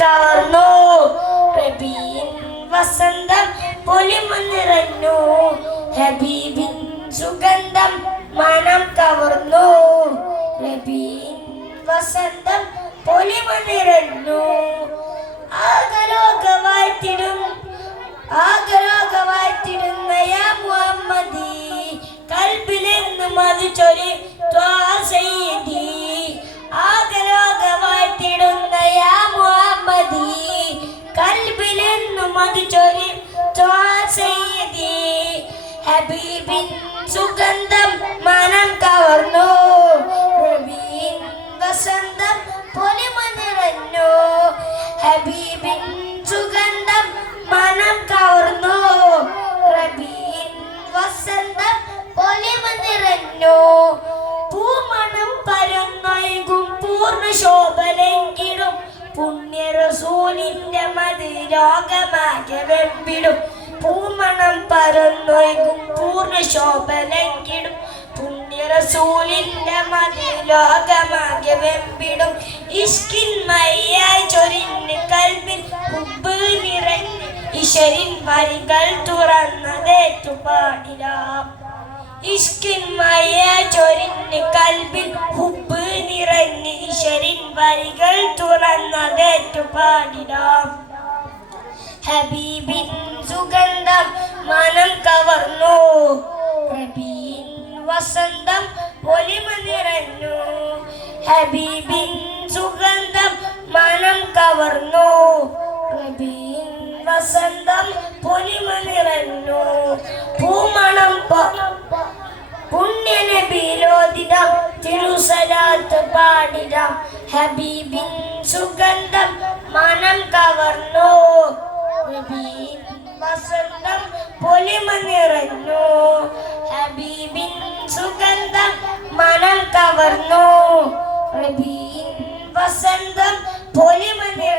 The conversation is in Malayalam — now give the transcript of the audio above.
കവർന്നു. റബീൻ വസന്തം പൊലിമ നിറഞ്ഞു. ഹബീബിൻ സുഗന്ധം മനം കവർന്നു. റബീൻ വസന്തം പൊലിമ നിറഞ്ഞു. ആഗരോഗവാഴ്ത്തിടുന്ന യാ മുഹമ്മദി, കൽബിലെന്നും അത് ചൊരി ത്വാ സയ്യിദി. ആഗരോഗവാഴ്ത്തിടുന്ന യാ മുഹമ്മദി, കൽബിലെന്നും അത് ചൊരി ത്വാ സയ്യിദി. ഹബീബിൻ സുഗന്ധം മനം കവർന്നു. റബീൻ വസന്തം പൊലിമ നിറഞ്ഞു. ഹബീബിൻ സുഗന്ധം മനം കവർന്നു. റബീൻ വസന്തം പൊലിമ നിറഞ്ഞു. പൂമണം പരന്നൊഴുകും പൂർണ്ണ ശോഭലെങ്കിലും പുണ്യ റസൂലിന്റെ മതി രോഗമാകെ വെമ്പിടും. പൂമണം പരന്നൊഴുകും പൂർണ്ണ ശോഭലെങ്കിലും പുണ്യ റസൂലിന്റെ മതി ലോകമാകെ വെമ്പിടും. ഇഷ്കിൻ മയ്യായി ചൊരിഞ്ഞ് കൽബിൽ ഹുബ്ബ് നിറഞ്ഞ് ഈശ്വരിൻ വരികൾ തുറന്നതേറ്റു പാടിടാം. ഇഷ്കിൻ മയ്യായി ചൊരിഞ്ഞ് കൽബിൽ ഹുബ്ബ് നിറഞ്ഞ് ഈശ്വരിൻ വരികൾ തുറന്നതേറ്റു പാടിടാം. ഹബീബിൻ സുഗന്ധം മനം കവർന്നു. റബീൻ വസന്തം പൊലിമ നിറഞ്ഞു. ഹബീബിൻ സുഗന്ധം മനം കവർന്നു. റബീൻ വസന്തം പൊലിമ നിറഞ്ഞു. പൂമണം പുണ്യനബിയിലോദിടാം, തിരുസലാത്ത് പാടിടാം. ഹബീബിൻ സുഗന്ധം മനം കവർന്നു. റബീൻ വസന്തം പൊലിമ നിറഞ്ഞു.